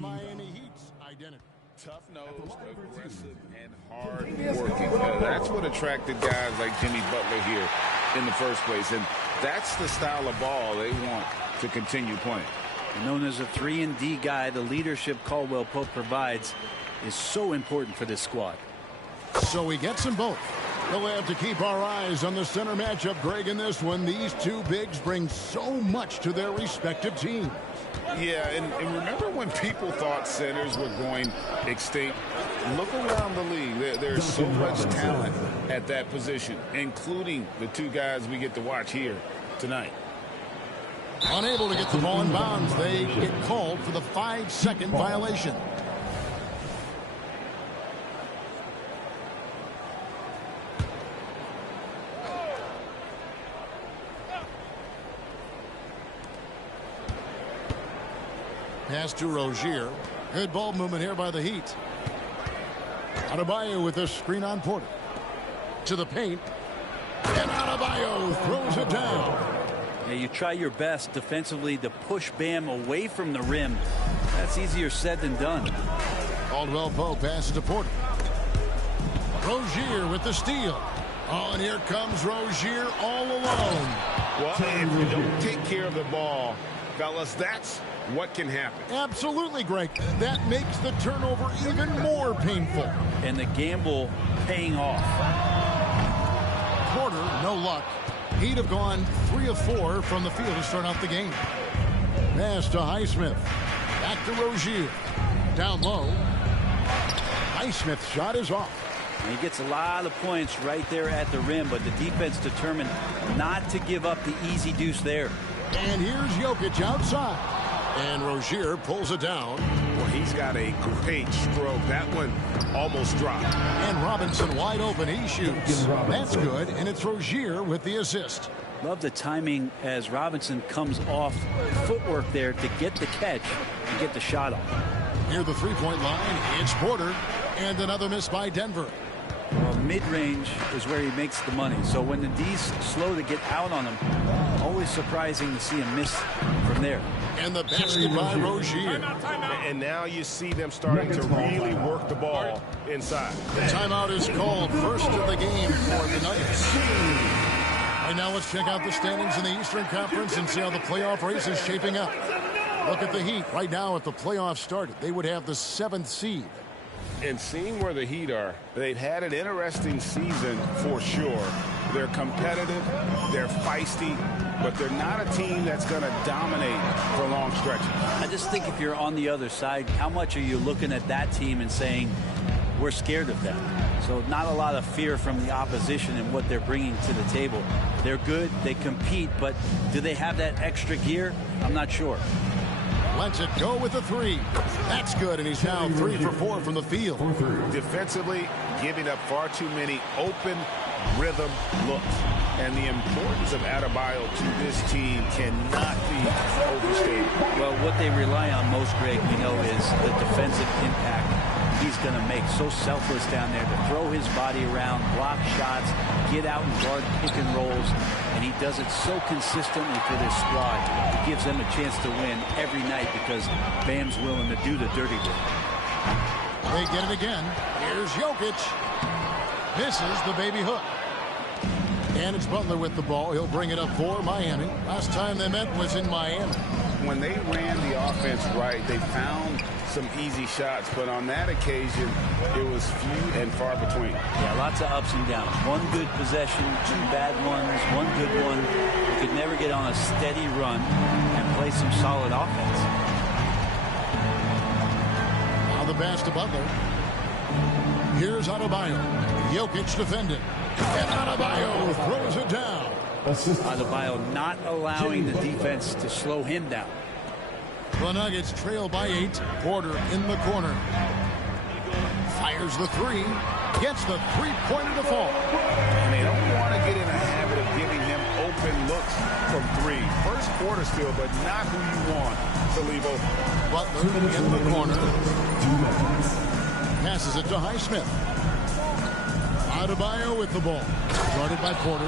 Miami Heat's identity. Tough-nosed, aggressive, and hard-working. That's what attracted guys like Jimmy Butler here in the first place, and that's the style of ball they want to continue playing. And known as a 3-and-D guy, the leadership Caldwell Pope provides is so important for this squad. So he gets them both. We'll have to keep our eyes on the center matchup, Greg, in this one. These two bigs bring so much to their respective teams. Yeah, and remember when people thought centers were going extinct? Look around the league. There's so much talent at that position, including the two guys we get to watch here tonight. Unable to get the ball in bounds. They get called for the 5-second violation. Pass to Rozier. Good ball movement here by the Heat. Adebayo with a screen on Porter. To the paint. And Adebayo throws it down. Yeah, you try your best defensively to push Bam away from the rim. That's easier said than done. Caldwell Pope passes to Porter. Rozier with the steal. Oh, and here comes Rozier all alone. Well, if you don't take care of the ball, fellas, that's what can happen. Absolutely, Greg. That makes the turnover even more painful. And the gamble paying off. Porter, no luck. He'd have gone 3 of 4 from the field to start out the game. Pass to Highsmith. Back to Rozier. Down low. Highsmith's shot is off. And he gets a lot of points right there at the rim, but the defense determined not to give up the easy deuce there. And here's Jokic outside. And Rozier pulls it down. Well, he's got a great stroke. That one almost dropped. And Robinson wide open. He shoots. That's good. And it's Rozier with the assist. Love the timing as Robinson comes off footwork there to get the catch and get the shot off. Near the three-point line, it's Porter. And another miss by Denver. Well, mid-range is where he makes the money. So when the D's slow to get out on him, always surprising to see him miss from there. And the basket by Rozier. And now you see them starting to really work the ball inside. The timeout is called. First of the game for the Nuggets. Right now, let's check out the standings in the Eastern Conference and see how the playoff race is shaping up. Look at the Heat. Right now, if the playoffs started, they would have the 7th seed. And seeing where the Heat are, they've had an interesting season for sure. They're competitive, they're feisty, but they're not a team that's going to dominate for long stretches. I just think if you're on the other side, how much are you looking at that team and saying, we're scared of them? So not a lot of fear from the opposition and what they're bringing to the table. They're good, they compete, but do they have that extra gear? I'm not sure. Lets it go with a 3. That's good, and he's now 3 for 4 from the field. Defensively, giving up far too many open rhythm looks. And the importance of Adebayo to this team cannot be overstated. Well, what they rely on most, Greg, we know, is the defensive impact he's going to make. So selfless down there to throw his body around, block shots, get out and guard pick and rolls. And he does it so consistently for this squad. It gives them a chance to win every night because Bam's willing to do the dirty work. They get it again. Here's Jokic. Misses the baby hook. And it's Butler with the ball. He'll bring it up for Miami. Last time they met was in Miami. When they ran the offense right, they found some easy shots, but on that occasion, it was few and far between. Yeah, lots of ups and downs. One good possession, 2 bad ones, 1 good one. You could never get on a steady run and play some solid offense. Now the pass to Butler. Here's Adebayo. Jokic defended. And Adebayo throws it down. Adebayo not allowing the defense to slow him down. The Nuggets trail by 8. Porter in the corner. Fires the 3. Gets the three-pointer to fall. And they don't want to get in a habit of giving him open looks from 3. First quarter still, but not who you want to leave open. Butler in the corner. Passes it to Highsmith. Adebayo with the ball. Guarded by Porter.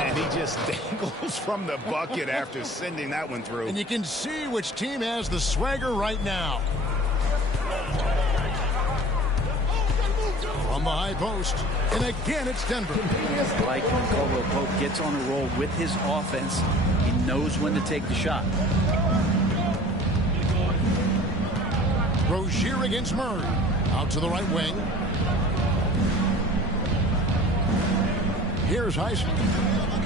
And he just dangles from the bucket after sending that one through. And you can see which team has the swagger right now. From the high post. And again, it's Denver. Like when Caldwell Pope gets on a roll with his offense, he knows when to take the shot. Rozier against Murray. Out to the right wing. Here's Heisman.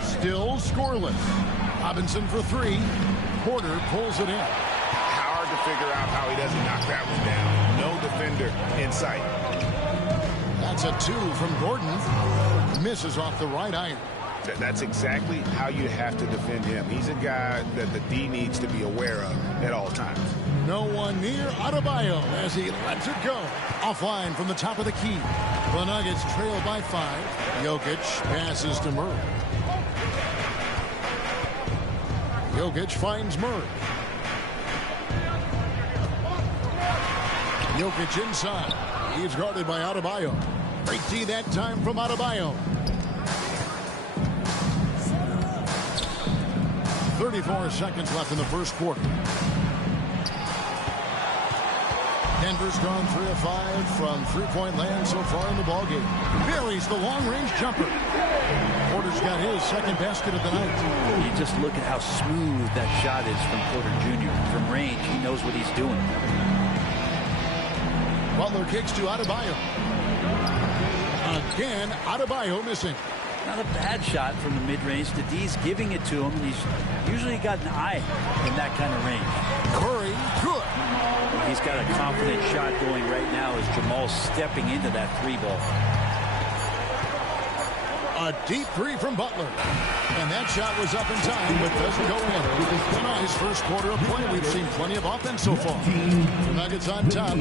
Still scoreless. Robinson for three. Porter pulls it in. Hard to figure out how he doesn't knock that one down. No defender in sight. That's a two from Gordon. Misses off the right iron. That's exactly how you have to defend him. He's a guy that the D needs to be aware of at all times. No one near Adebayo as he lets it go. Offline from the top of the key. The Nuggets trail by 5. Jokic passes to Murray. Jokic finds Murray. Jokic inside. He's guarded by Adebayo. Great D that time from Adebayo. 34 seconds left in the first quarter. Denver's gone 3 of 5 from three-point land so far in the ballgame. Buries the long-range jumper. Porter's got his second basket of the night. You just look at how smooth that shot is from Porter Jr. From range, he knows what he's doing. Butler kicks to Adebayo. Again, Adebayo missing. Not a bad shot from the mid-range. The D's giving it to him, and he's usually got an eye in that kind of range. Curry, good. He's got a confident shot going right now as Jamal's stepping into that three ball. A deep three from Butler. And that shot was up in time, but doesn't go in. A nice first quarter of play. We've seen plenty of offense so far. The Nuggets on top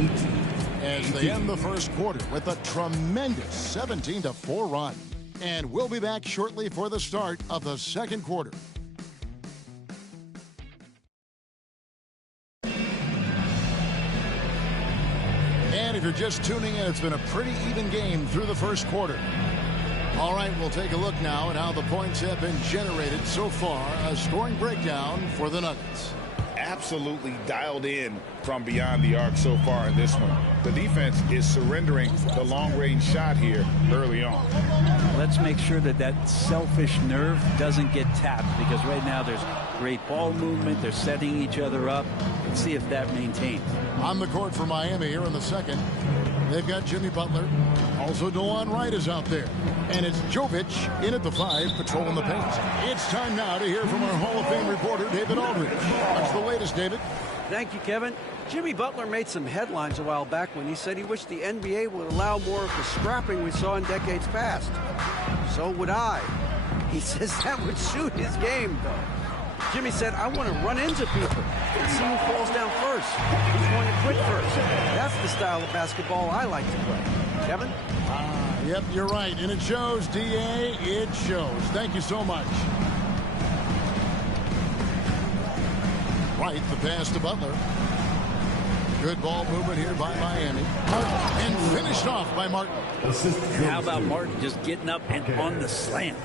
as they end the first quarter with a tremendous 17-4 run. And we'll be back shortly for the start of the second quarter. And if you're just tuning in, it's been a pretty even game through the first quarter. All right, we'll take a look now at how the points have been generated so far. A scoring breakdown for the Nuggets. Absolutely dialed in from beyond the arc so far in this one. The defense is surrendering the long-range shot here early on. Let's make sure that that selfish nerve doesn't get tapped, because right now there's great ball movement. They're setting each other up. Let's see if that maintains. On the court for Miami here in the second. They've got Jimmy Butler. Also, DeLon Wright is out there. And it's Jovic in at the 5, patrolling the paint. It's time now to hear from our Hall of Fame reporter, David Aldridge. What's the latest, David? Thank you, Kevin. Jimmy Butler made some headlines a while back when he said he wished the NBA would allow more of the scrapping we saw in decades past. So would I. He says that would suit his game, though. Jimmy said, I want to run into people and see who falls down first, who's going to quit first. That's the style of basketball I like to play. Kevin? Yep, you're right. And it shows, D.A. It shows. Thank you so much. Right, the pass to Butler. Good ball movement here by Miami. And finished off by Martin. How about Martin just getting up and on the slam?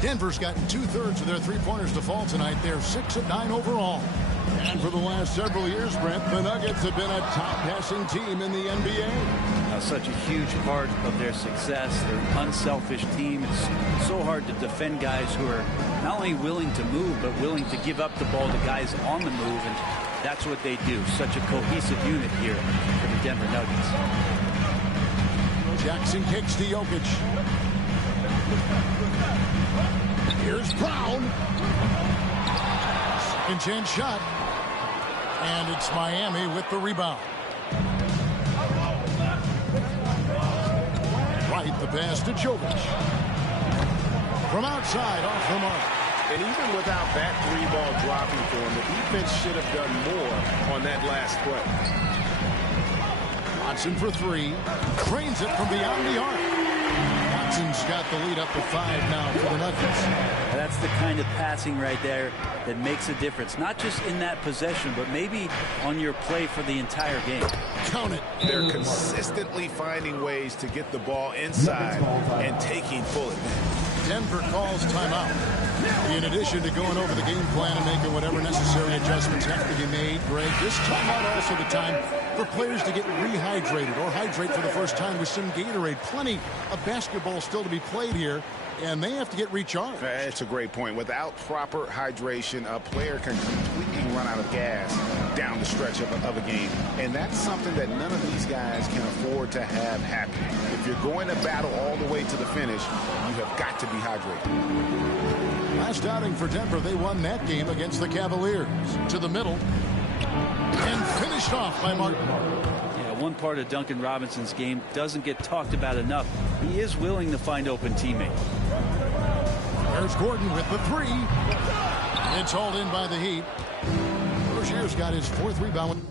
Denver's gotten 2/3 of their three-pointers to fall tonight. They're 6 of 9 overall. And for the last several years, Brent, the Nuggets have been a top-passing team in the NBA. Such a huge part of their success. They're an unselfish team. It's so hard to defend guys who are not only willing to move, but willing to give up the ball to guys on the move, and that's what they do. Such a cohesive unit here for the Denver Nuggets. Jackson kicks to Jokic. Here's Brown. Second chance shot. And it's Miami with the rebound. Right, the pass to Jokic. From outside, off the mark. And even without that three ball dropping for him, the defense should have done more on that last play. Watson for 3. Trains it from beyond the arc. Watson's got the lead up to 5 now for the Nuggets. That's the kind of passing right there that makes a difference. Not just in that possession, but maybe on your play for the entire game. Count it. They're consistently finding ways to get the ball inside and taking full advantage. Denver calls timeout. In addition to going over the game plan and making whatever necessary adjustments have to be made, Greg, this timeout also the time for players to get rehydrated or hydrate for the first time with some Gatorade. Plenty of basketball still to be played here, and they have to get recharged. That's a great point. Without proper hydration, a player can completely run out of gas down the stretch of a game. And that's something that none of these guys can afford to have happen. If you're going to battle all the way to the finish, you have got to be hydrated. Last outing for Denver, they won that game against the Cavaliers. To the middle. And finished off by Martin. Yeah, one part of Duncan Robinson's game doesn't get talked about enough. He is willing to find open teammates. There's Gordon with the three. It's hauled in by the Heat. Rozier's got his fourth rebound.